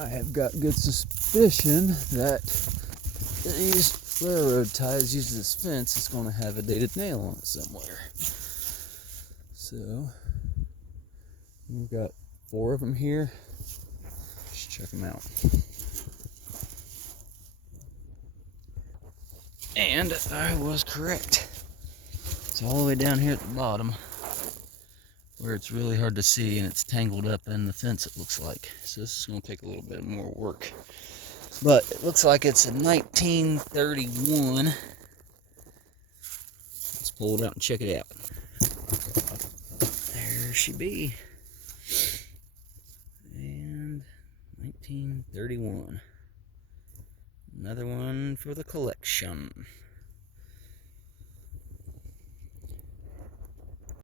I have got good suspicion that these railroad ties used this fence is going to have a dated nail on it somewhere. So we've got 4 of them here. Let's check them out. And I was correct. It's all the way down here at the bottom where it's really hard to see and it's tangled up in the fence, it looks like. So this is going to take a little bit more work. But it looks like it's a 1931. Let's pull it out and check it out. There she be. And 1931. Another one for the collection.